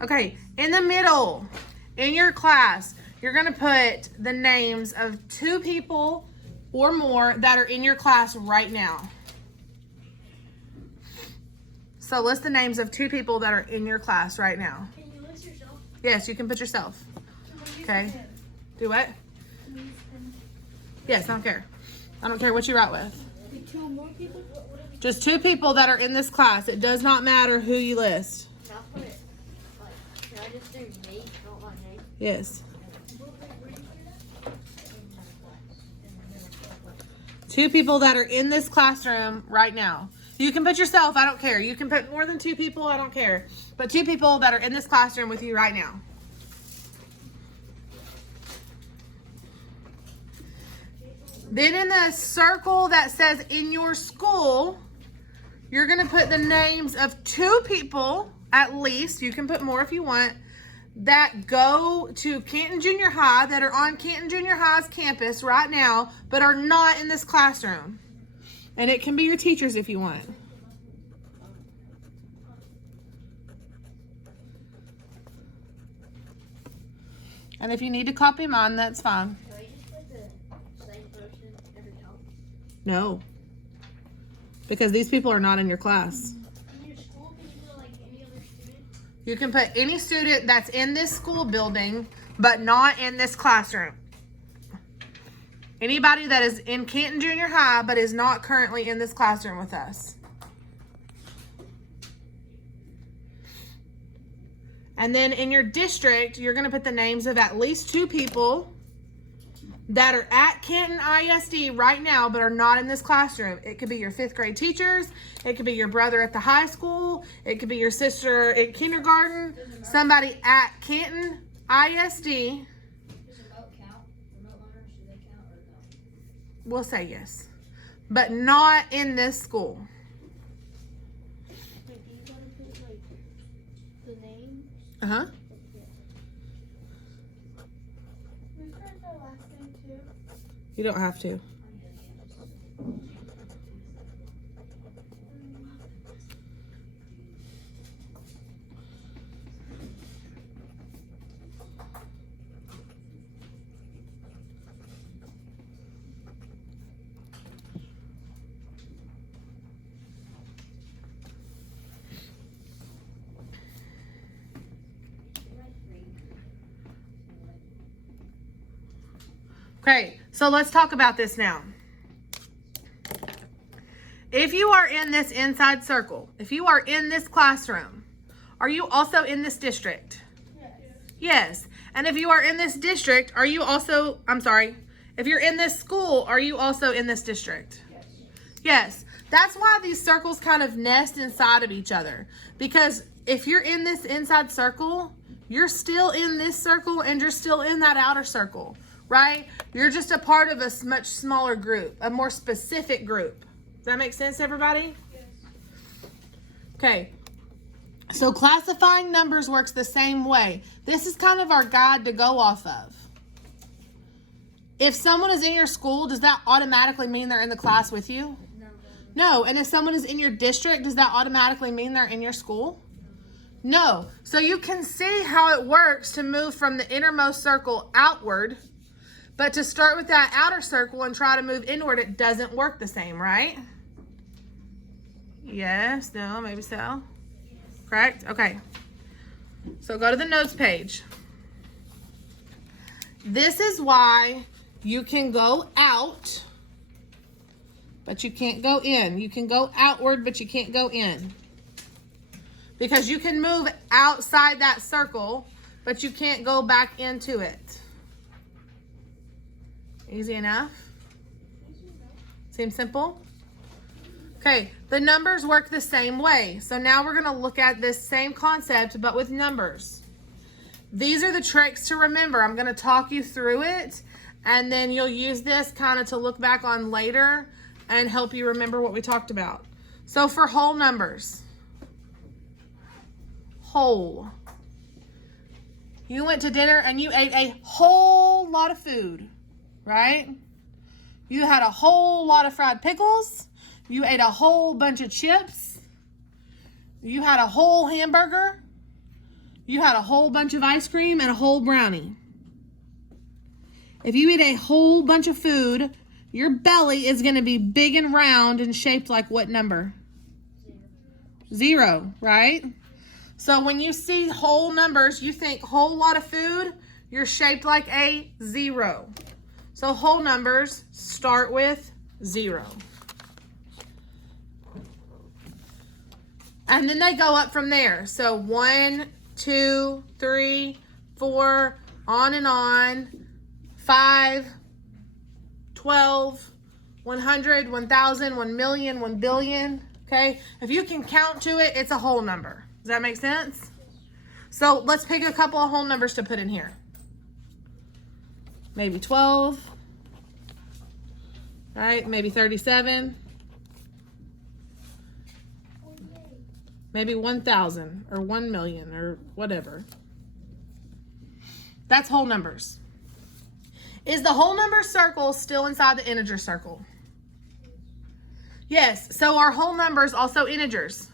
Okay, in the middle, in your class, you're going to put the names of 2 people or more that are in your class right now. So list the names of 2 people that are in your class right now. Can you list yourself? Yes, you can put yourself. Okay. Do what? Yes, I don't care. I don't care what you write with. 2 more people? Just 2 people that are in this class. It does not matter who you list. Can I put it, can I just do me, not my name? Yes. 2 people that are in this classroom right now. You can put yourself, I don't care. You can put more than 2 people, I don't care. But 2 people that are in this classroom with you right now. Then in the circle that says in your school, you're going to put the names of 2 people, at least, you can put more if you want, that go to Canton Junior High, that are on Canton Junior High's campus right now, but are not in this classroom. And it can be your teachers if you want. And if you need to copy mine, that's fine. Can we just put the same person every time? No. Because these people are not in your class. In your school, can you put like any other student? You can put any student that's in this school building, but not in this classroom. Anybody that is in Canton Junior High, but is not currently in this classroom with us. And then in your district, you're going to put the names of at least 2 people that are at Canton ISD right now, but are not in this classroom. It could be your 5th grade teachers. It could be your brother at the high school. It could be your sister at kindergarten. Somebody at Canton ISD. Does remote count? Remote learners, do they count or no? We'll say yes, but not in this school. Wait, do you gotta put like the name? Uh-huh. We put the last name too. You don't have to. Okay, so let's talk about this now. If you are in this inside circle, if you are in this classroom, are you also in this district? Yes. Yes. And if you are in this district, are you also, if you're in this school, are you also in this district? Yes. Yes. That's why these circles kind of nest inside of each other. Because if you're in this inside circle, you're still in this circle and you're still in that outer circle, right? You're just a part of a much smaller group, a more specific group. Does that make sense, everybody? Yes. Okay. So classifying numbers works the same way. This is kind of our guide to go off of. If someone is in your school, does that automatically mean they're in the class with you? No. No. And if someone is in your district, does that automatically mean they're in your school? No. So you can see how it works to move from the innermost circle outward, but to start with that outer circle and try to move inward, it doesn't work the same, right? Yes, no, maybe so. Correct? Okay. So go to the notes page. This is why you can go out, but you can't go in. You can go outward, but you can't go in. Because you can move outside that circle, but you can't go back into it. Easy enough? Seems simple? Okay, the numbers work the same way. So now we're going to look at this same concept, but with numbers. These are the tricks to remember. I'm going to talk you through it, and then you'll use this kind of to look back on later and help you remember what we talked about. So for whole numbers, whole. You went to dinner and you ate a whole lot of food, right? You had a whole lot of fried pickles. You ate a whole bunch of chips. You had a whole hamburger. You had a whole bunch of ice cream and a whole brownie. If you eat a whole bunch of food, your belly is going to be big and round and shaped like what number? 0, right? So when you see whole numbers, you think whole lot of food, you're shaped like a 0. So whole numbers start with 0. And then they go up from there. So 1, 2, 3, 4, on and on. 5, 12, 100, 1,000, 1,000,000, 1,000,000,000. Okay? If you can count to it, it's a whole number. Does that make sense? So let's pick a couple of whole numbers to put in here. Maybe 12. Right? Maybe 37. Maybe 1,000 or 1,000,000 or whatever. That's whole numbers. Is the whole number circle still inside the integer circle? Yes. So are whole numbers also integers?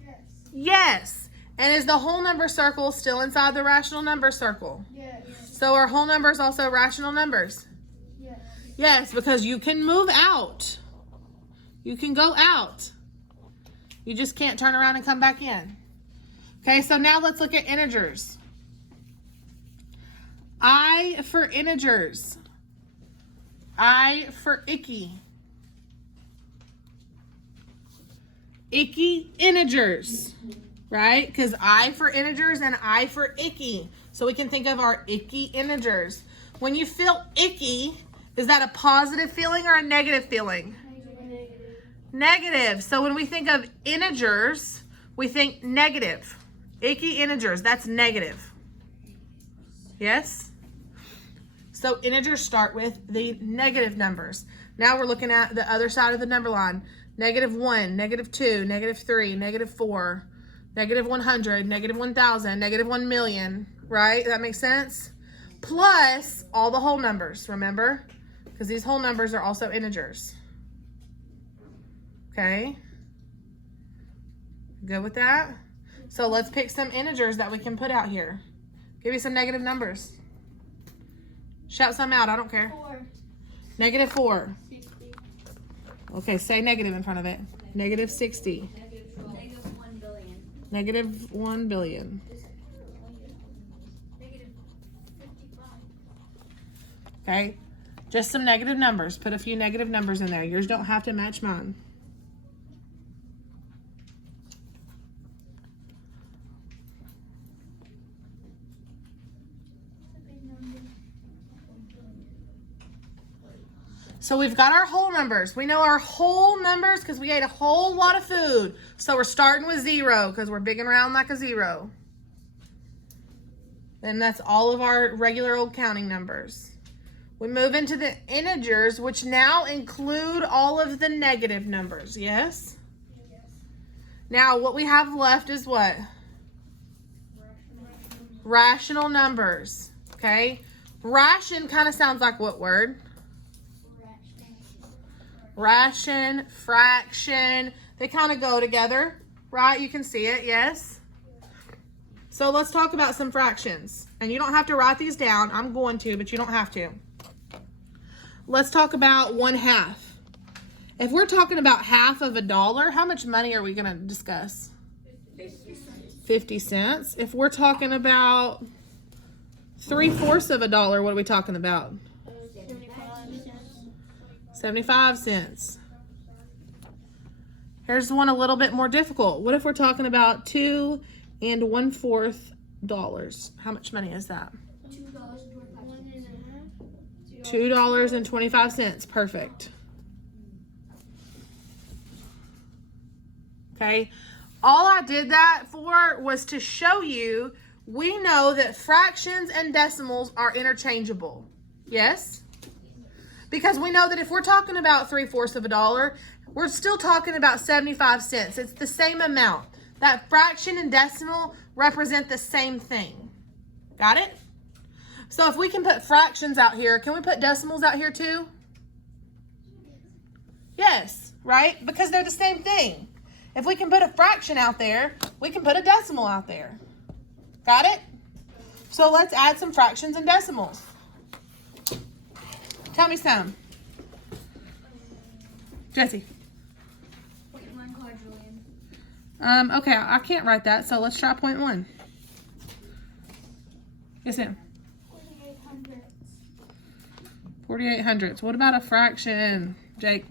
Yes. Yes. And is the whole number circle still inside the rational number circle? Yes. So are whole numbers also rational numbers? Yes. Yes, because you can move out. You can go out. You just can't turn around and come back in. Okay, so now let's look at integers. I for integers. I for icky. Icky integers, right? Because I for integers and I for icky. So we can think of our icky integers. When you feel icky, is that a positive feeling or a negative feeling? Negative. So when we think of integers, we think negative. Icky integers, that's negative. Yes? So integers start with the negative numbers. Now we're looking at the other side of the number line. -1, -2, -3, -4, -100, -1,000, -1,000,000, right? That makes sense? Plus all the whole numbers, remember? Because these whole numbers are also integers. Okay? Good with that? So let's pick some integers that we can put out here. Give me some negative numbers. Shout some out, I don't care. 4. -4. 60. Okay, say negative in front of it. -60. Negative 1 billion. -1 billion. Negative 55. Okay? Just some negative numbers. Put a few negative numbers in there. Yours don't have to match mine. So we've got our whole numbers. We know our whole numbers because we ate a whole lot of food. So we're starting with 0 because we're big and round like a 0. And that's all of our regular old counting numbers. We move into the integers, which now include all of the negative numbers. Yes? Now what we have left is what? Rational numbers. Okay? Ration kind of sounds like what word? Ration, fraction, they kind of go together, right? You can see it, yes? So let's talk about some fractions. And you don't have to write these down. I'm going to, but you don't have to. Let's talk about 1/2. If we're talking about half of $1, how much money are we going to discuss? 50 cents. If we're talking about 3/4 of $1, what are we talking about? 75 cents. Here's one a little bit more difficult. What if we're talking about 2 1/4 How much money is that? $2.25. Perfect. Okay. All I did that for was to show you we know that fractions and decimals are interchangeable. Yes? Because we know that if we're talking about 3/4 of $1, we're still talking about 75 cents. It's the same amount. That fraction and decimal represent the same thing. Got it? So if we can put fractions out here, can we put decimals out here too? Yes, right? Because they're the same thing. If we can put a fraction out there, we can put a decimal out there. Got it? So let's add some fractions and decimals. Tell me some. Jesse. 0.1 quadrillion. Okay, I can't write that, so let's try 0.1. Yes, ma'am. 4800ths. What about a fraction, Jake?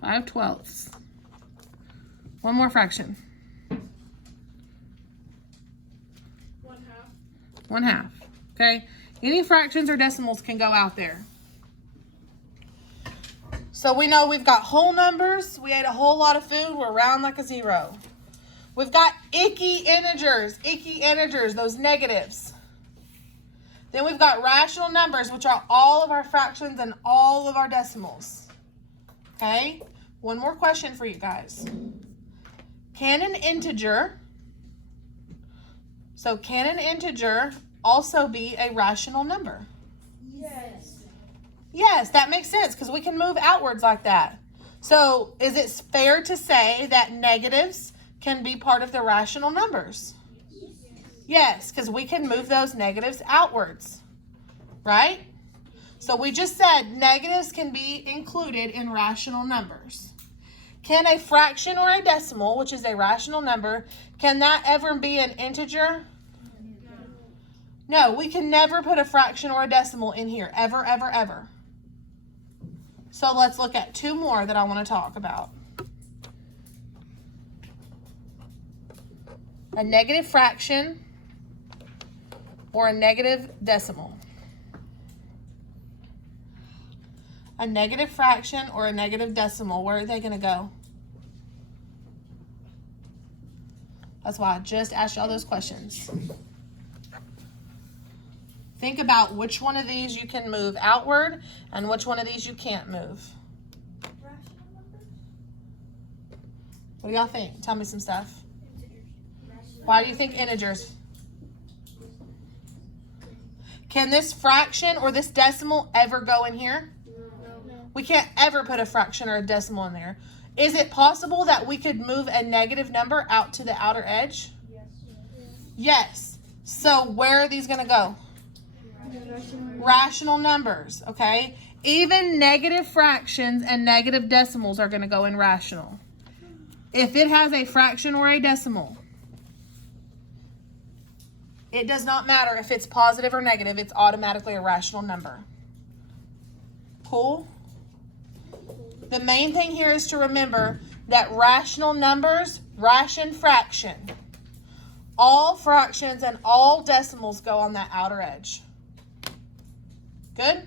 5 twelfths. 5/12. One more fraction. 1/2. Okay. Any fractions or decimals can go out there. So we know we've got whole numbers. We ate a whole lot of food. We're round like a 0. We've got icky integers, those negatives. Then we've got rational numbers, which are all of our fractions and all of our decimals. Okay? One more question for you guys. Can an integer also be a rational number? Yes. Yes, that makes sense because we can move outwards like that. So is it fair to say that negatives can be part of the rational numbers? Yes, because we can move those negatives outwards, right? So we just said negatives can be included in rational numbers. Can a fraction or a decimal, which is a rational number, can that ever be an integer? No, we can never put a fraction or a decimal in here, ever, ever, ever. So let's look at 2 more that I want to talk about. A negative fraction or a negative decimal. A negative fraction or a negative decimal, where are they going to go? That's why I just asked y'all those questions. Think about which one of these you can move outward and which one of these you can't move. What do y'all think? Tell me some stuff. Why do you think integers? Can this fraction or this decimal ever go in here? No. We can't ever put a fraction or a decimal in there. Is it possible that we could move a negative number out to the outer edge? Yes. So where are these going to go? Rational numbers, okay? Even negative fractions and negative decimals are going to go in rational. If it has a fraction or a decimal, it does not matter if it's positive or negative, it's automatically a rational number. Cool? The main thing here is to remember that rational numbers, ration fraction. All fractions and all decimals go on that outer edge. Good?